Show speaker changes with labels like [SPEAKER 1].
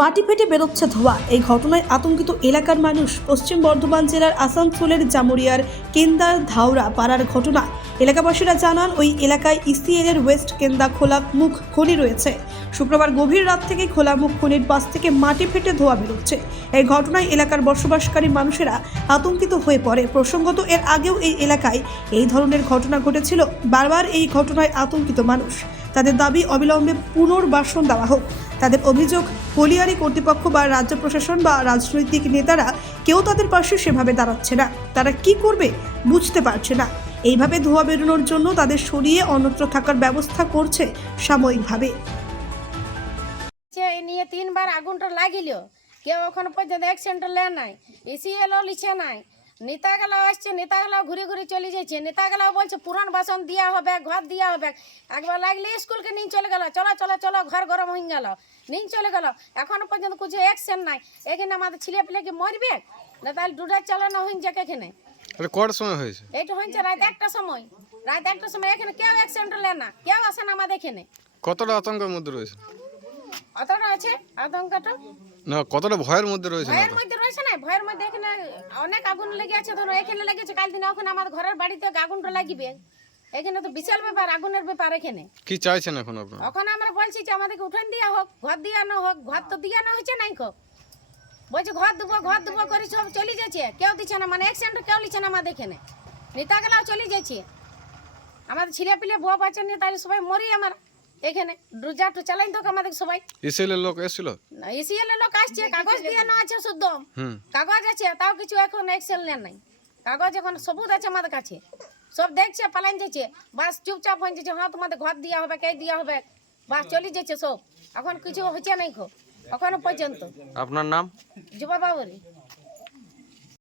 [SPEAKER 1] মাটি ফেটে বেরোচ্ছে ধোঁয়া। এই ঘটনায় আতঙ্কিত এলাকার মানুষ পশ্চিম বর্ধমান জেলার আসানসোলের জামুরিয়ার কেন্দার ধাওরা পাড়ার ঘটনা এলাকাবাসীরা জানান, ওই এলাকায় ইসিএল এর ওয়েস্ট কেন্দা খোলা মুখ খনি রয়েছে। শুক্রবার গভীর রাত থেকে খোলা মুখ খনির পাশ থেকে মাটি ফেটে ধোঁয়া বেরোচ্ছে। এই ঘটনায় এলাকার বসবাসকারী মানুষেরা আতঙ্কিত হয়ে পড়ে। প্রসঙ্গত, এর আগেও এই এলাকায় এই ধরনের ঘটনা ঘটেছিল। বারবার এই ঘটনায় আতঙ্কিত মানুষ। তাদের দাবি অবিলম্বে পুনর্বাসন দেওয়া হোক। তাদের অভিযোগ কলিয়ারি কর্তৃপক্ষ বা রাজ্য প্রশাসন বা রাজনৈতিক নেতারা কেউ তাদের পাশে সেভাবে দাঁড়াচ্ছে না। তারা কি করবে বুঝতে পারছে না। এইভাবে ধোঁয়া বেরোনোর জন্য তাদের সরিয়ে অন্যত্র থাকার ব্যবস্থা করছে সাময়িকভাবে।
[SPEAKER 2] নিয়ে তিনবার আগুনটা লাগিল, কেউ এখন পর্যন্ত অ্যাক্সিডেন্ট লে নাই এসি ইসিএলও লিছে নাই। নেতাগুলো আসছে নেতাগুলো ঘুরে ঘুরে চলে যাচ্ছে। নেতাগুলো বলছে পুরান বাসন দেওয়া হবে ঘর দেওয়া হবে। একবার লাগলে স্কুলকে নিয়ে চলে গেল। চলো চলো চলো ঘর গরম হয়ে গেল। নিয়ে চলে গেল। এখনও পর্যন্ত কিছু অ্যাকশন নাই। এখানে আমাদের ছেলে পেলে কি মরবে? না তাহলে ডুডার চালানো হয়ে যাক এখানে।
[SPEAKER 3] কটার সময় হয়েছে?
[SPEAKER 2] এইটা হয়েছে রাত একটা সময়। রাত একটা সময় এখানে কেউ অ্যাক্সিডেন্ট লে না। কেউ আসে না আমাদের এখানে।
[SPEAKER 3] কতটা আতঙ্কের মধ্যে রয়েছে?
[SPEAKER 2] অতটা আছে? আতঙ্কটা?
[SPEAKER 3] না কতটা ভয়ের মধ্যে রয়েছে
[SPEAKER 2] ভয়ের মধ্যে রয়েছে না? ভয়ের মধ্যে এখানে অনেক আগুন লেগে আছে। ধরো এখানে লেগেছে কাল দিনে ওখানে আমাদের ঘরের বাড়িতে আগুনটা লাগিবে। এখানে তো বিশাল ব্যাপার আগুনের ব্যাপার এখানে।
[SPEAKER 3] কি চাইছেন এখন আপনারা?
[SPEAKER 2] এখন আমরা বলছি যে আমাদেরকে উঠান দিয়া হোক ঘর দিয়ানো হোক ঘর তো দিয়ানো হয়েছে নাই হোক বলছে ঘর দেবো ঘর দেবো করে সব চলে যাচ্ছে। কেউ দিচ্ছে না মানে অ্যাক্সিডেন্ট কেউ লিচ্ছে না আমাদের এখানে। নেতাগুলাও চলে যাচ্ছে। আমাদের ছেলে পিলে বুয়া বাচ্চা নিয়ে তাহলে সবাই মরি আমার। এখানে ড্রুজা টু চালাই তো আমাদের সবাই।
[SPEAKER 3] ইসিএলের লোক এসেছিল?
[SPEAKER 2] এসিএল লোক আসছে কাগজ দিয়ে না আছে শুদ্ধ।
[SPEAKER 3] হুম।
[SPEAKER 2] কাগজ আছে তাও কিছু এখন এক্সেল নেন নাই। কাগজ এখন সবুজ আছে আমাদের কাছে। সব দেখছে পালান যাচ্ছে বাস চুপচাপ হয়ে যাচ্ছে হ্যাঁ তোমাদের ঘর দেওয়া হবে কে দেওয়া হবে? বাস চলে যাচ্ছে সব। এখন কিছু হচ্ছে নাই খো এখনও পর্যন্ত।
[SPEAKER 3] আপনার নাম?
[SPEAKER 2] যুবা বাবুরি